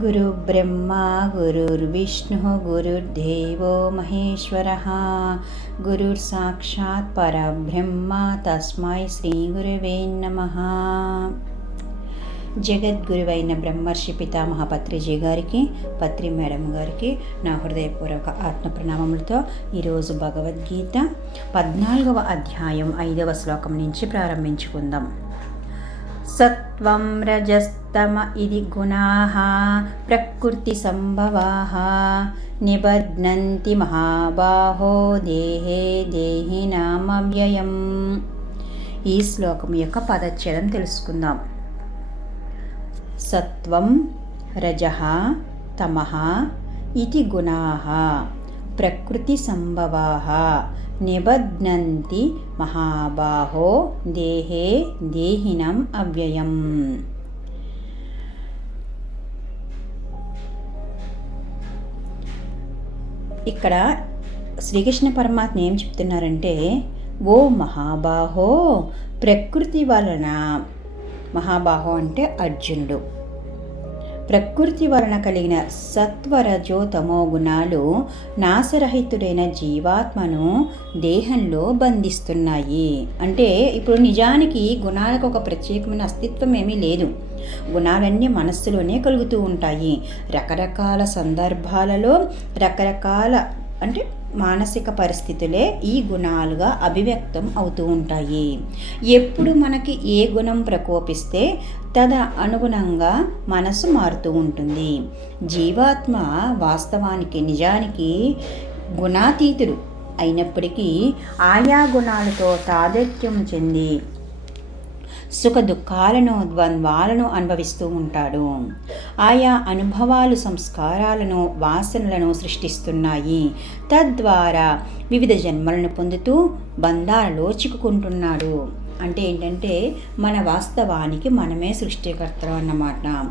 गुरुब्रह्मा गुरुर्विष्णुः गुरुर्देवो महेश्वरः गुरुर्साक्षात् परब्रह्म తస్మై శ్రీ గురువే నమ జగద్గురువైన బ్రహ్మర్షి పితామహ పత్రిజీ గారికి పత్రి మేడం గారికి నా హృదయపూర్వక ఆత్మ ప్రణామములతో ఈరోజు భగవద్గీత పద్నాలుగవ అధ్యాయం ఐదవ శ్లోకం నుంచి ప్రారంభించుకుందాం సత్వం రజస్తమ ఇది గుణాः ప్రకృతి సంభవాः నిబధ్నంతి మహాబాహో దేహే దేహి నామవ్యయం ఈ శ్లోకం యొక్క పదచ్ఛేదం తెలుసుకుందాం. సత్వం రజ తమ ఇది గుణాः। ప్రకృతి సంభవా నిబధ్నంతి మహాబాహో దేహే దేహినం అవ్యయం. ఇక్కడ శ్రీకృష్ణ పరమాత్మ ఏం చెప్తున్నారంటే ఓ మహాబాహో ప్రకృతి వలన మహాబాహో అంటే అర్జునుడు. ప్రకృతి వలన కలిగిన సత్వరజో తమో గుణాలు నాశరహితుడైన జీవాత్మను దేహంలో బంధిస్తున్నాయి. అంటే ఇప్పుడు నిజానికి గుణాలకు ఒక ప్రత్యేకమైన అస్తిత్వం ఏమీ లేదు. గుణాలన్నీ మనస్సులోనే కలుగుతూ ఉంటాయి. రకరకాల సందర్భాలలో రకరకాల అంటే మానసిక పరిస్థితులే ఈ గుణాలుగా అభివ్యక్తం అవుతూ ఉంటాయి. ఎప్పుడు మనకి ఏ గుణం ప్రకోపిస్తే తద అనుగుణంగా మనసు మారుతూ ఉంటుంది. జీవాత్మ వాస్తవానికి నిజానికి గుణాతీతుడు అయినప్పటికీ ఆయా గుణాలతో తాదత్యం చెంది సుఖ దుఃఖాలను ద్వంద్వాలను అనుభవిస్తూ ఉంటాడు. ఆయా అనుభవాలు సంస్కారాలను వాసనలను సృష్టిస్తున్నాయి. తద్వారా వివిధ జన్మలను పొందుతూ బంధాలలో చిక్కుకుంటున్నాడు అంటే ఏంటంటే మన వాస్తవానికి మనమే సృష్టికర్తలు అన్నమాట.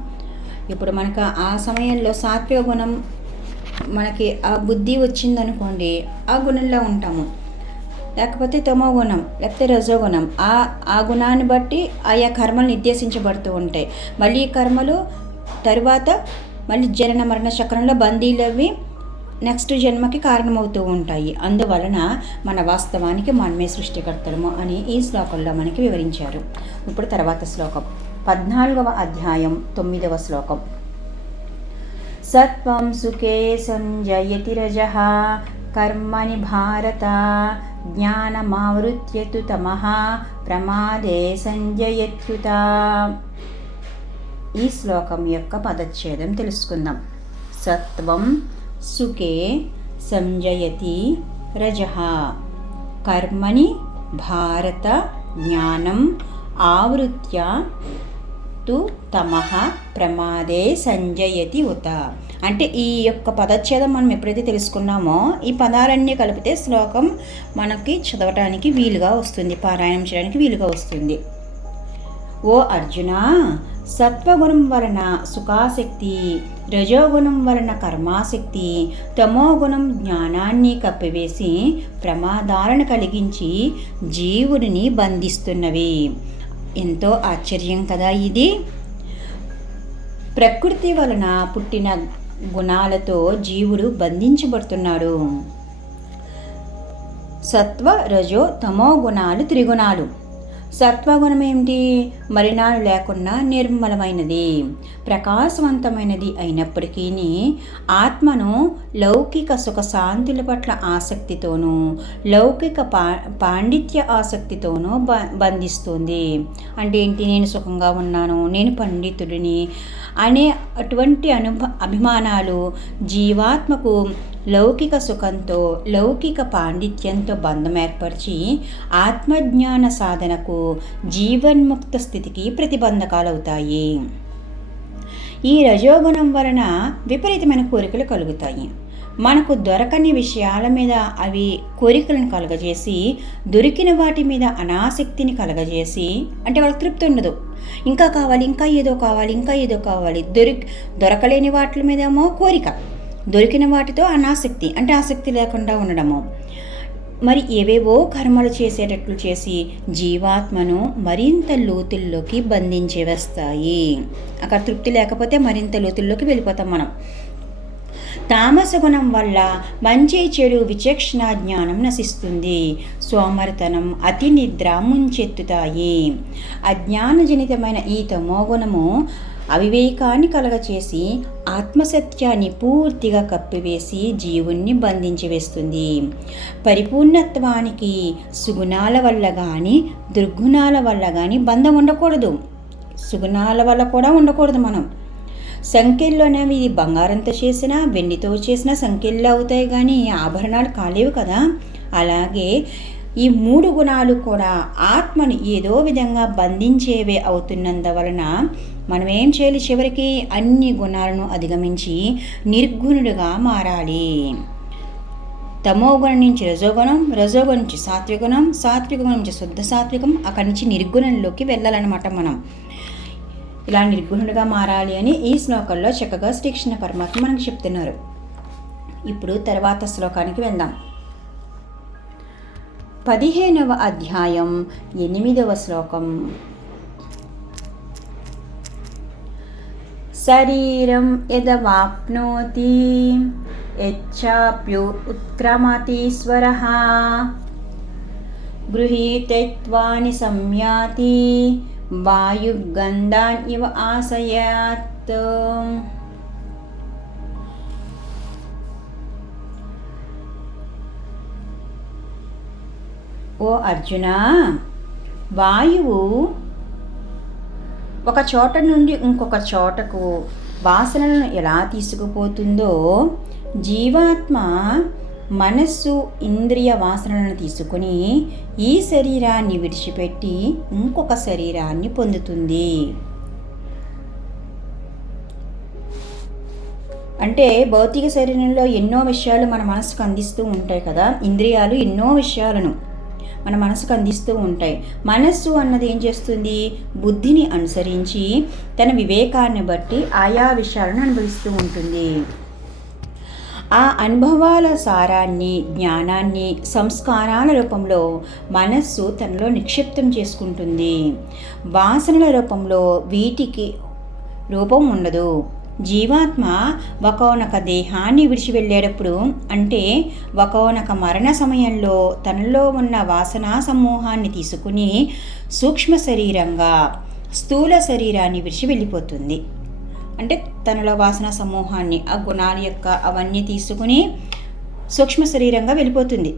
ఇప్పుడు మనకు ఆ సమయంలో సాత్విక గుణం మనకి ఆ బుద్ధి వచ్చిందనుకోండి ఆ గుణంలో ఉంటాము. లేకపోతే తమోగుణం లేకపోతే రజోగుణం. ఆ ఆ గుణాన్ని బట్టి ఆయా కర్మలు నిర్దేశించబడుతూ ఉంటాయి. మళ్ళీ ఈ కర్మలు తరువాత మళ్ళీ జనన మరణ చక్రంలో బందీలవి నెక్స్ట్ జన్మకి కారణమవుతూ ఉంటాయి. అందువలన మన వాస్తవానికి మనమే సృష్టికర్తలము అని ఈ శ్లోకంలో మనకి వివరించారు. ఇప్పుడు తర్వాత శ్లోకం. పద్నాలుగవ అధ్యాయం తొమ్మిదవ శ్లోకం. సత్వం సుఖే సంజయతి రజ కర్మని భారత జ్ఞానమావృత్య తు ప్రమాదే సంజయత్యుత ఈ శ్లోకం యొక్క పదచ్ఛేదం తెలుసుకుందాం. సత్వం సుఖే సంజయతి రజ. కర్మని భారత జ్ఞానం ఆవృత్య తు తమహ ప్రమాదే సంజయతి ఉత. అంటే ఈ యొక్క పదచ్ఛేదం మనం ఎప్పుడైతే తెలుసుకున్నామో ఈ పదాలన్నీ కలిపితే శ్లోకం మనకి చదవటానికి వీలుగా వస్తుంది పారాయణం చేయడానికి వీలుగా వస్తుంది. ఓ అర్జున సత్వగుణం వలన సుఖాశక్తి రజోగుణం వలన కర్మాశక్తి తమోగుణం జ్ఞానాన్ని కప్పివేసి ప్రమాదాలను కలిగించి జీవుడిని బంధిస్తున్నవి. ఎంతో ఆశ్చర్యం కదా ఇది. ప్రకృతి వలన పుట్టిన గుణాలతో జీవుడు బంధించబడుతున్నాడు. సత్వ రజో తమో గుణాలు త్రిగుణాలు. సత్వగుణం ఏమిటి మలినాలు లేకుండా నిర్మలమైనది ప్రకాశవంతమైనది అయినప్పటికీ ఆత్మను లౌకిక సుఖ శాంతుల పట్ల ఆసక్తితోనూ లౌకిక పా పాండిత్య ఆసక్తితోనూ బ బంధిస్తుంది. అంటే ఏంటి? నేను సుఖంగా ఉన్నాను నేను పండితుడిని అనే అటువంటి అనుభ అభిమానాలు జీవాత్మకు లౌకిక సుఖంతో లౌకిక పాండిత్యంతో బంధం ఏర్పరిచి ఆత్మజ్ఞాన సాధనకు జీవన్ముక్త స్థితికి ప్రతిబంధకాలవుతాయి. ఈ రజోగుణం వలన విపరీతమైన కోరికలు కలుగుతాయి. మనకు దొరకని విషయాల మీద అవి కోరికలను కలగజేసి దొరికిన వాటి మీద అనాసక్తిని కలగజేసి అంటే వాళ్ళకి తృప్తి ఉండదు. ఇంకా కావాలి ఇంకా ఏదో కావాలి ఇంకా ఏదో కావాలి దొరికి దొరకలేని వాటి మీదేమో కోరిక. దొరికిన వాటితో అనాసక్తి అంటే ఆసక్తి లేకుండా ఉండడము. మరి ఏవేవో కర్మలు చేసేటట్లు చేసి జీవాత్మను మరింత లోతుల్లోకి బంధించి వేస్తాయి అక్కడ తృప్తి లేకపోతే మరింత లోతుల్లోకి వెళ్ళిపోతాం మనం. తామస గుణం వల్ల మంచి చెడు విచక్షణ జ్ఞానం నశిస్తుంది. సోమరితనం అతి నిద్ర ముంచెత్తుతాయి. అజ్ఞానజనితమైన ఈ తమో గుణము అవివేకాన్ని కలగచేసి ఆత్మసత్యాన్ని పూర్తిగా కప్పివేసి జీవుణ్ణి బంధించి వేస్తుంది. పరిపూర్ణత్వానికి సుగుణాల వల్ల కానీ దుర్గుణాల వల్ల కానీ బంధం ఉండకూడదు. సుగుణాల వల్ల కూడా ఉండకూడదు మనం. సంఖ్యల్లోనేవి ఇది బంగారంతో చేసినా వెండితో చేసిన సంఖ్యలు అవుతాయి కానీ ఆభరణాలు కాలేవు కదా. అలాగే ఈ మూడు గుణాలు కూడా ఆత్మను ఏదో విధంగా బంధించేవే అవుతున్నందువలన మనం ఏం చేయాలి చివరికి? అన్ని గుణాలను అధిగమించి నిర్గుణుడిగా మారాలి. తమోగుణం నుంచి రజోగుణం రజోగుణం నుంచి సాత్విగుణం సాత్విక గుణం నుంచి శుద్ధ సాత్వికం అక్కడి నుంచి నిర్గుణంలోకి వెళ్ళాలన్నమాట మనం. ఇలా నిర్గుణుడిగా మారాలి అని ఈ శ్లోకంలో చక్కగా శ్రీకృష్ణ పరమాత్మ మనకు చెప్తున్నారు. ఇప్పుడు తర్వాత శ్లోకానికి వెళ్దాం. పదిహేనవ అధ్యాయం ఎనిమిదవ శ్లోకం. శరీరం యదవాప్నోతి. యచ్చాప్యు ఉత్క్రమతీశ్వర. గృహీతత్వాన్ని సంయాతి. వాయుగంధాన్ ఇవ ఆశయాత్. ఓ అర్జున వాయువు ఒక చోట నుండి ఇంకొక చోటకు వాసనలను ఎలా తీసుకుపోతుందో జీవాత్మ మనస్సు ఇంద్రియ వాసనలను తీసుకుని ఈ శరీరాన్ని విడిచిపెట్టి ఇంకొక శరీరాన్ని పొందుతుంది. అంటే భౌతిక శరీరంలో ఎన్నో విషయాలు మన మనసుకు అందిస్తూ ఉంటాయి కదా. ఇంద్రియాలు ఎన్నో విషయాలను మన మనసుకు అందిస్తూ ఉంటాయి. మనస్సు అన్నది ఏం చేస్తుంది? బుద్ధిని అనుసరించి తన వివేకాన్ని బట్టి ఆయా విషయాలను అనుభవిస్తూ ఉంటుంది. ఆ అనుభవాల సారాన్ని జ్ఞానాన్ని సంస్కారాల రూపంలో మనస్సు తనలో నిక్షిప్తం చేసుకుంటుంది. వాసనల రూపంలో వీటికి రూపం ఉండదు. జీవాత్మ ఒకనొక దేహాన్ని విడిచి వెళ్ళేటప్పుడు అంటే ఒకనొక మరణ సమయంలో తనలో ఉన్న వాసనా సమూహాన్ని తీసుకుని సూక్ష్మ శరీరంగా స్థూల శరీరాన్ని విడిచి వెళ్ళిపోతుంది. అంటే తనలో వాసన సమూహాన్ని ఆ గుణాల యొక్క అవన్నీ తీసుకుని సూక్ష్మ శరీరంగా వెళ్ళిపోతుంది.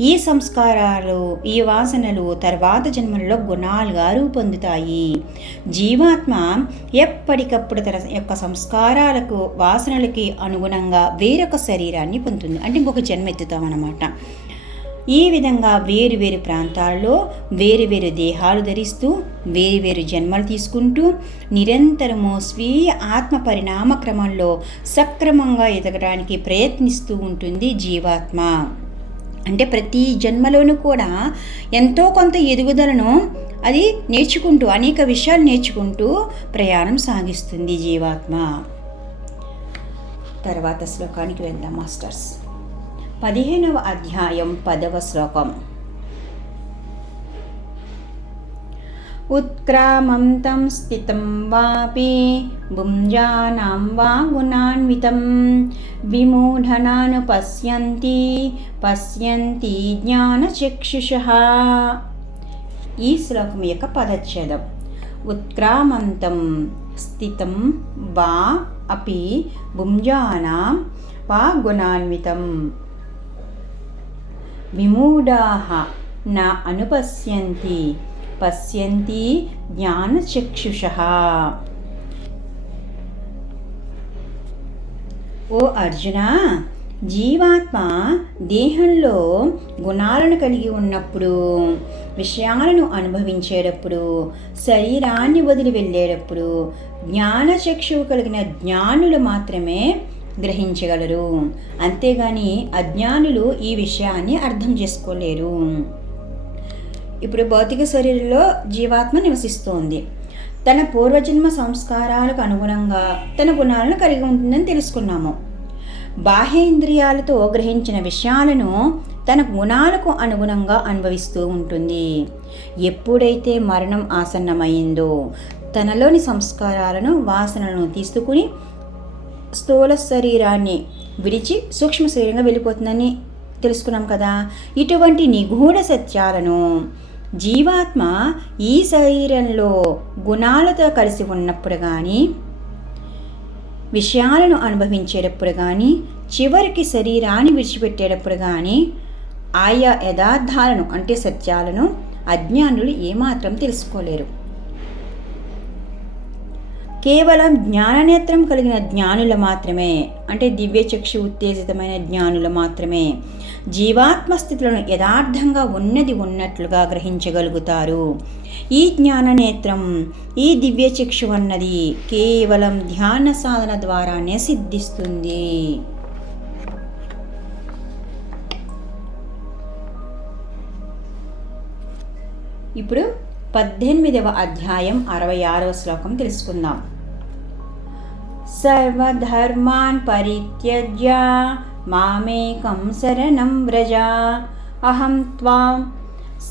ఈ సంస్కారాలు ఈ వాసనలు తర్వాత జన్మలలో గుణాలుగా రూపొందుతాయి. జీవాత్మ ఎప్పటికప్పుడు తన యొక్క సంస్కారాలకు వాసనలకి అనుగుణంగా వేరొక శరీరాన్ని పొందుతుంది. అంటే ఇంకొక జన్మ ఎత్తుతామన్నమాట ఈ విధంగా వేరు వేరు ప్రాంతాల్లో వేరు వేరు దేహాలు ధరిస్తూ వేరు వేరు జన్మలు తీసుకుంటూ నిరంతరము స్వీయ ఆత్మ పరిణామ క్రమంలో సక్రమంగా ఎదగడానికి ప్రయత్నిస్తూ ఉంటుంది జీవాత్మ. అంటే ప్రతి జన్మలోనూ కూడా ఎంతో కొంత ఎదుగుదలను అది నేర్చుకుంటూ అనేక విషయాలు నేర్చుకుంటూ ప్రయాణం సాగిస్తుంది జీవాత్మ. తర్వాత శ్లోకానికి వెళ్దాం మాస్టర్స్. పదిహేనవ అధ్యాయం పదవ శ్లోకం. उत्क्रामं तं स्थितं वापि भुञ्जानां वा गुणान्वितं విమూఢనానుపశ్యంతి పశ్యంతి జ్ఞానచక్షుష ఈ శ్లోకం యొక్క పదచ్ఛేదం ఉత్క్రామంతం స్థితం వా అపి భుంజానాం వా గుణాన్వితం విమూఢాः न అనుపశ్యంతి పశ్యంతి జ్ఞానచక్షుష ఓ అర్జున జీవాత్మ దేహంలో గుణాలను కలిగి ఉన్నప్పుడు విషయాలను అనుభవించేటప్పుడు శరీరాన్ని వదిలి వెళ్ళేటప్పుడు జ్ఞానచక్షువు కలిగిన జ్ఞానులు మాత్రమే గ్రహించగలరు. అంతేగాని అజ్ఞానులు ఈ విషయాన్ని అర్థం చేసుకోలేరు. ఇప్పుడు భౌతిక శరీరంలో జీవాత్మ నివసిస్తోంది. తన పూర్వజన్మ సంస్కారాలకు అనుగుణంగా తన గుణాలను కలిగి ఉంటుందని తెలుసుకున్నాము. బాహ్య ఇంద్రియాలతో గ్రహించిన విషయాలను తన గుణాలకు అనుగుణంగా అనుభవిస్తూ ఉంటుంది. ఎప్పుడైతే మరణం ఆసన్నమైందో తనలోని సంస్కారాలను వాసనలను తీసుకుని స్థూల శరీరాన్ని విడిచి సూక్ష్మ శరీరంగా వెళ్ళిపోతుందని తెలుసుకున్నాం కదా. ఇటువంటి నిగూఢ సత్యాలను జీవాత్మ ఈ శరీరంలో గుణాలతో కలిసి ఉన్నప్పుడు కానీ విషయాలను అనుభవించేటప్పుడు కానీ చివరికి శరీరాన్ని విడిచిపెట్టేటప్పుడు కానీ ఆయా యథార్థాలను అంటే సత్యాలను అజ్ఞానులు ఏమాత్రం తెలుసుకోలేరు. కేవలం జ్ఞాననేత్రం కలిగిన జ్ఞానులు మాత్రమే అంటే దివ్యచక్షు ఉత్తేజితమైన జ్ఞానులు మాత్రమే జీవాత్మ స్థితులను యథార్థంగా ఉన్నది ఉన్నట్లుగా గ్రహించగలుగుతారు. ఈ జ్ఞాననేత్రం ఈ దివ్యచక్షు అన్నది కేవలం ధ్యాన సాధన ద్వారానే సిద్ధిస్తుంది. ఇప్పుడు పద్దెనిమిదవ అధ్యాయం అరవై ఆరవ శ్లోకం తెలుసుకుందాం. సర్వధర్మాన్ పరిత్యజ్య మామేకం శరణం వ్రజ. అహం త్వాం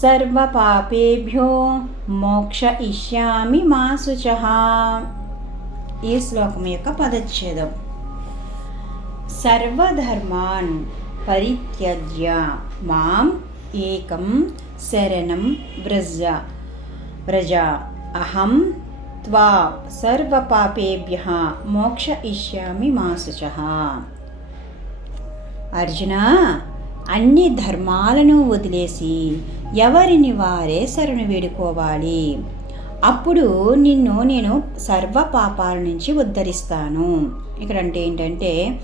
సర్వపాపేభ్యో మోక్ష ఇష్యామి మా శుచ. ఈ శ్లోకం యొక్క పదచ్ఛేదం. సర్వధర్మాన్ పరిత్యజ్య మాం ఏకం శరణం వ్రజ. ప్రజా అహం త్వా సర్వపాపేభ్య మోక్ష ఇష్యామి మాసుచ. అర్జున అన్ని ధర్మాలను వదిలేసి ఎవరిని వారే శరణు వేడుకోవాలి? అప్పుడు నిన్ను నేను సర్వ పాపాల నుంచి ఉద్ధరిస్తాను. ఇక్కడ అంటే ఏంటంటే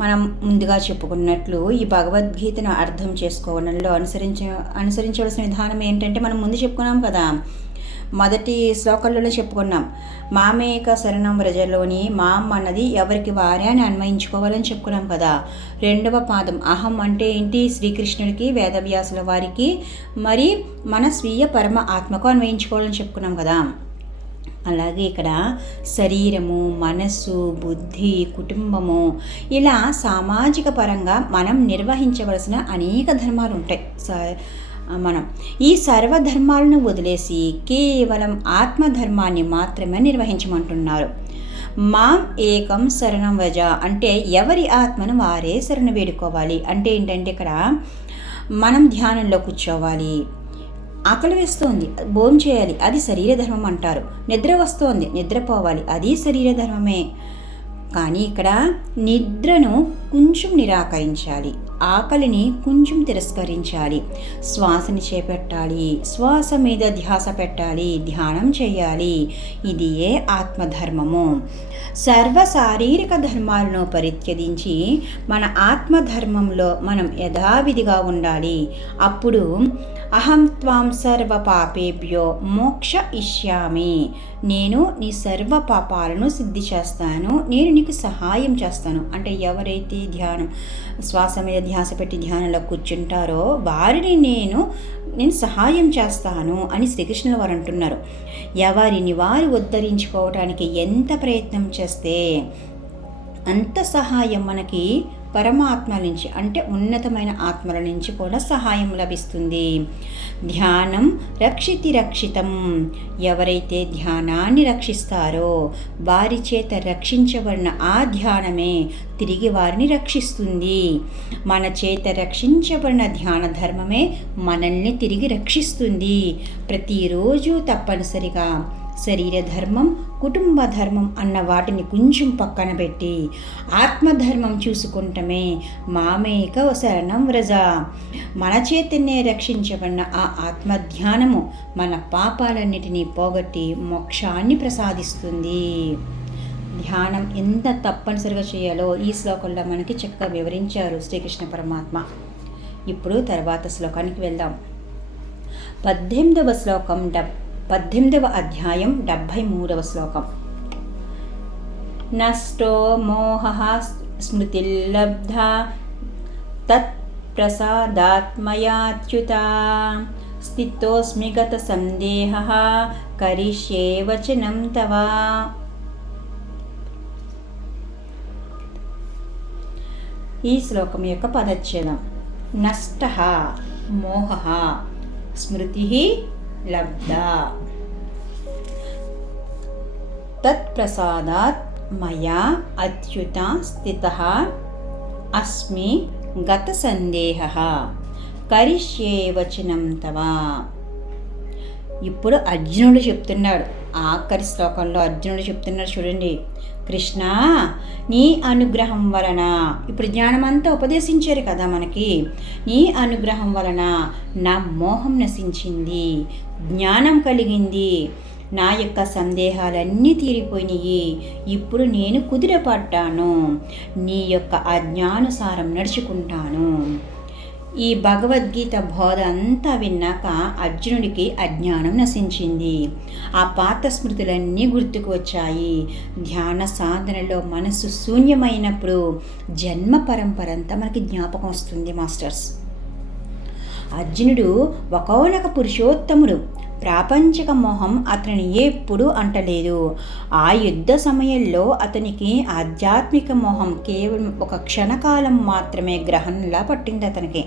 మనం ముందుగా చెప్పుకున్నట్లు ఈ భగవద్గీతను అర్థం చేసుకోవడంలో అనుసరించ అనుసరించవలసిన విధానం ఏంటంటే మనం ముందు చెప్పుకున్నాం కదా మొదటి శ్లోకాలలో చెప్పుకున్నాం. మామేక శరణం వ్రజలోని మామ్ అన్నది ఎవరికి వారే అని అన్వయించుకోవాలని చెప్పుకున్నాం కదా. రెండవ పాదం అహం అంటే ఏంటి? శ్రీకృష్ణుడికి వేదవ్యాసుల వారికి మరి మన స్వీయ పరమ ఆత్మకు అన్వయించుకోవాలని చెప్పుకున్నాం కదా. అలాగే ఇక్కడ శరీరము మనస్సు బుద్ధి కుటుంబము ఇలా సామాజిక పరంగా మనం నిర్వహించవలసిన అనేక ధర్మాలు ఉంటాయి. మనం. ఈ సర్వధర్మాలను వదిలేసి కేవలం ఆత్మధర్మాన్ని మాత్రమే నిర్వహించమంటున్నారు. మాం ఏకం శరణం వజ అంటే ఎవరి ఆత్మను వారే శరణ వేడుకోవాలి. అంటే ఏంటంటే ఇక్కడ మనం ధ్యానంలో కూర్చోవాలి. ఆకలి వేస్తోంది భోజనం చేయాలి అది శరీర ధర్మం అంటారు. నిద్ర వస్తోంది నిద్రపోవాలి అది శరీర ధర్మమే. కానీ ఇక్కడ నిద్రను కొంచెం నిరాకరించాలి. ఆకలిని కొంచెం తిరస్కరించాలి. శ్వాసని చేపట్టాలి. శ్వాస మీద ధ్యాస పెట్టాలి. ధ్యానం చేయాలి. ఇది ఏ ఆత్మధర్మము? సర్వ శారీరక ధర్మాలను పరిత్యజించి మన ఆత్మధర్మంలో మనం యథావిధిగా ఉండాలి. అప్పుడు అహం త్వాం సర్వ పాపేభ్యో మోక్ష ఇష్యామి. నేను నీ సర్వ పాపాలను సిద్ధి చేస్తాను. నేను నీకు సహాయం చేస్తాను. అంటే ఎవరైతే ధ్యానం శ్వాస మీద ధ్యాస పెట్టి ధ్యానంలో కూర్చుంటారో వారిని నేను నేను సహాయం చేస్తాను అని శ్రీకృష్ణుల వారు అంటున్నారు. ఎవరిని వారు ఉద్ధరించుకోవటానికి ఎంత ప్రయత్నం చేస్తే అంత సహాయం మనకి పరమాత్మ నుంచి అంటే ఉన్నతమైన ఆత్మల నుంచి కూడా సహాయం లభిస్తుంది. ధ్యానం రక్షితి రక్షితం. ఎవరైతే ధ్యానాన్ని రక్షిస్తారో వారి చేత రక్షించబడిన ఆ ధ్యానమే తిరిగి వారిని రక్షిస్తుంది. మన చేత రక్షించబడిన ధ్యాన ధర్మమే మనల్ని తిరిగి రక్షిస్తుంది. ప్రతిరోజు తప్పనిసరిగా శరీర ధర్మం కుటుంబ ధర్మం అన్న వాటిని కొంచెం పక్కన పెట్టి ఆత్మధర్మం చూసుకుంటమే మామేక శరణం వ్రజ. మన చేతనే రక్షించబడిన ఆ ఆత్మధ్యానము మన పాపాలన్నిటినీ పోగొట్టి మోక్షాన్ని ప్రసాదిస్తుంది. ధ్యానం ఎంత తప్పనిసరిగా చేయాలో ఈ శ్లోకంలో మనకి చక్కగా వివరించారు శ్రీకృష్ణ పరమాత్మ. ఇప్పుడు తర్వాత శ్లోకానికి వెళ్దాం. పద్దెనిమిదవ శ్లోకం డబ్ పద్దెనిమిదవ అధ్యాయం డెబ్భై మూడవ శ్లోకం. నష్టో మోహ స్మృతిర్లబ్ధ తత్ప్రసాదాత్మయాచ్యుత స్థితోస్మి గత సందేహ కరిష్యే వచనం తవ. ఈ శ్లోకం యొక్క పదచ్ఛేదం. నష్ట మోహ స్మృతి లబ్ధా తత్ప్రసాదాత్ మయా అత్యుత స్థిత అస్మి గత సందేహ కరిష్యే వచనం తవ ఇప్పుడు అర్జునుడు చెప్తున్నాడు. ఆఖరి శ్లోకంలో అర్జునుడు చెప్తున్నాడు చూడండి. కృష్ణ నీ అనుగ్రహం వలన. ఇప్పుడు జ్ఞానమంతా ఉపదేశించారు కదా మనకి. నీ అనుగ్రహం వలన నా మోహం నశించింది జ్ఞానం కలిగింది. నా యొక్క సందేహాలన్నీ తీరిపోయినాయి. ఇప్పుడు నేను కుదిరపడ్డాను నీ యొక్క అజ్ఞానుసారం నడుచుకుంటాను. ఈ భగవద్గీత బోధ అంతా విన్నాక అర్జునుడికి అజ్ఞానం నశించింది. ఆ పాత స్మృతులన్నీ గుర్తుకు వచ్చాయి. ధ్యాన సాధనలో మనసు శూన్యమైనప్పుడు జన్మ పరంపర అంతా మనకి జ్ఞాపకం వస్తుంది మాస్టర్స్. అర్జునుడు ఒకనొక పురుషోత్తముడు. ప్రాపంచిక మోహం అతనిని ఎప్పుడూ అంటలేదు. ఆ యుద్ధ సమయంలో అతనికి ఆధ్యాత్మిక మోహం కేవలం ఒక క్షణకాలం మాత్రమే గ్రహణంలా పట్టింది అతనికి.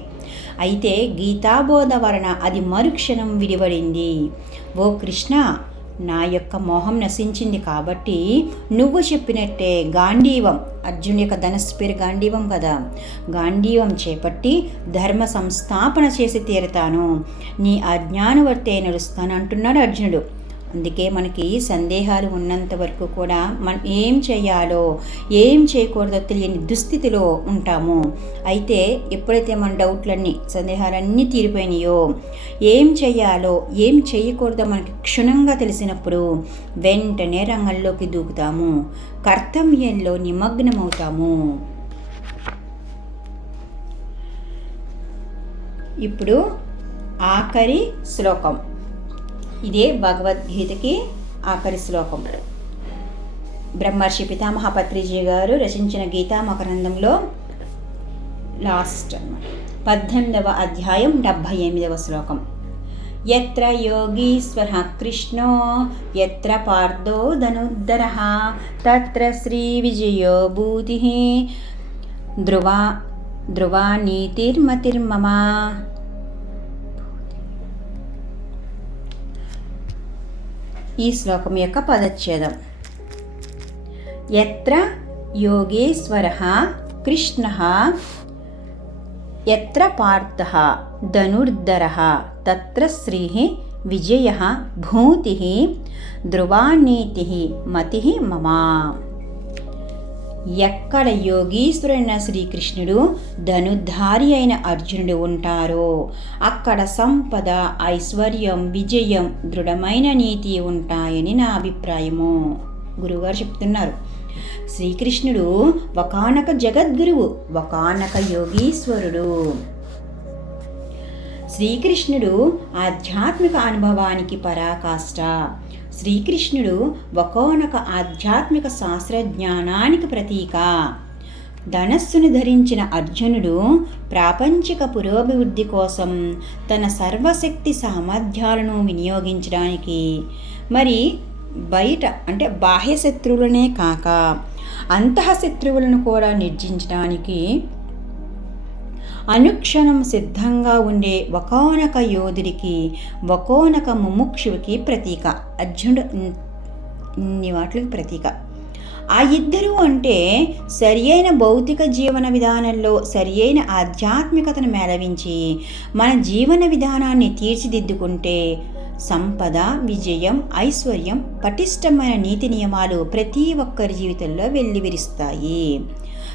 అయితే గీతాబోధ వలన అది మరుక్షణం విడిపడింది. ఓ కృష్ణ నా యొక్క మోహం నశించింది కాబట్టి నువ్వు చెప్పినట్టే గాంధీవం అర్జున్ యొక్క ధనస్సు పేరు గాంధీవం కదా. గాంధీవం చేపట్టి ధర్మ సంస్థాపన చేసి తీరుతాను. నీ అజ్ఞానవర్తే నడుస్తాను అంటున్నాడు అర్జునుడు. అందుకే మనకి సందేహాలు ఉన్నంత వరకు కూడా మనం ఏం చేయాలో ఏం చేయకూడదో తెలియని దుస్థితిలో ఉంటాము. అయితే ఎప్పుడైతే మన డౌట్లన్నీ సందేహాలన్నీ తీరిపోయినాయో ఏం చేయాలో ఏం చేయకూడదో మనకి క్షుణంగా తెలిసినప్పుడు వెంటనే రంగంలోకి దూకుతాము. కర్తవ్యంలో నిమగ్నమవుతాము. ఇప్పుడు ఆఖరి శ్లోకం. ఇదే భగవద్గీతకి ఆఖరి శ్లోకం. బ్రహ్మర్షి పితామహ పత్రిజీ గారు రచించిన గీతా మకరందంలో లాస్ట్ అన్నమాట. పద్దెనిమిదవ అధ్యాయం డెబ్భై ఎనిమిదవ శ్లోకం. ఎత్ర యోగీశ్వర కృష్ణో ఎత్ర పార్థో ధనుద్ధర తత్ర శ్రీ విజయో భూతి. ధ్రువా ధ్రువా నీతిర్మతిర్మమా. ఈ శ్లోకం యొక్క పదచ్ఛేదం. ఎత్ర యోగేశ్వర కృష్ణ ఎత్ర పార్థ ధనుర్ధర తత్ర శ్రీ విజయ భూతి ధ్రువానీతి మతి మమా. ఎక్కడ యోగీశ్వరైన శ్రీకృష్ణుడు ధనుధారి అయిన అర్జునుడు ఉంటారో అక్కడ సంపద ఐశ్వర్యం విజయం దృఢమైన నీతి ఉంటాయని నా అభిప్రాయము. గురువుగారు చెప్తున్నారు. శ్రీకృష్ణుడు ఒకనొక జగద్గురువు ఒకనొక యోగీశ్వరుడు. శ్రీకృష్ణుడు ఆధ్యాత్మిక అనుభవానికి పరాకాష్ట. శ్రీకృష్ణుడు ఒకనొక ఆధ్యాత్మిక శాస్త్రజ్ఞానానికి ప్రతీక. ధనస్సును ధరించిన అర్జునుడు ప్రాపంచిక పురోభివృద్ధి కోసం తన సర్వశక్తి సామర్థ్యాలను వినియోగించడానికి మరి బయట అంటే బాహ్య శత్రువులనే కాక అంతః శత్రువులను కూడా నిర్జించడానికి అనుక్షణం సిద్ధంగా ఉండే ఒకనొక యోధుడికి ఒకనొక ముముక్షుడికి ప్రతీక. అర్జునుడు ఇన్ని వాటికి ప్రతీక. ఆ ఇద్దరు అంటే సరి అయిన భౌతిక జీవన విధానంలో సరి అయిన ఆధ్యాత్మికతను మేళవించి మన జీవన విధానాన్ని తీర్చిదిద్దుకుంటే సంపద విజయం ఐశ్వర్యం పటిష్టమైన నీతి నియమాలు ప్రతి ఒక్కరి జీవితంలో వెల్లివిరుస్తాయి.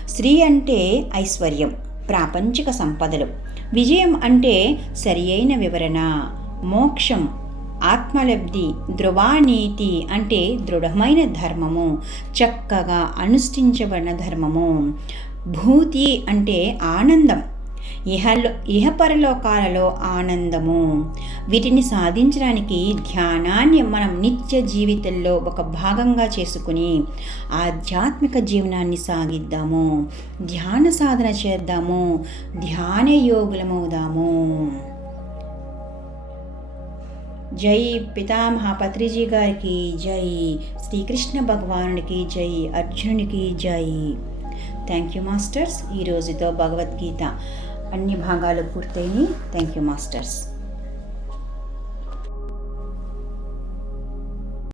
స్త్రీ అంటే ఐశ్వర్యం. ప్రాపంచిక సంపదలు. విజయం అంటే సరి అయిన వివరణ. మోక్షం ఆత్మలబ్ధి ధ్రువానీతి అంటే దృఢమైన ధర్మము. చక్కగా అనుష్ఠించబడిన ధర్మము. భూతి అంటే ఆనందం. ఇహలో ఇహపరలోకాలలో ఆనందము. వీటిని సాధించడానికి ధ్యానాన్ని మనం నిత్య జీవితంలో ఒక భాగంగా చేసుకుని ఆధ్యాత్మిక జీవనాన్ని సాగిద్దాము. ధ్యాన సాధన చేద్దాము. ధ్యాన యోగులమవుదాము. జై పితామహ పత్రిజీ గారికి జై. శ్రీకృష్ణ భగవానుడికి జై. అర్జునుడికి జై. Thank you masters. ఈ రోజుతో భగవద్గీత అన్ని భాగాలు పూర్తయినాయి. Thank you masters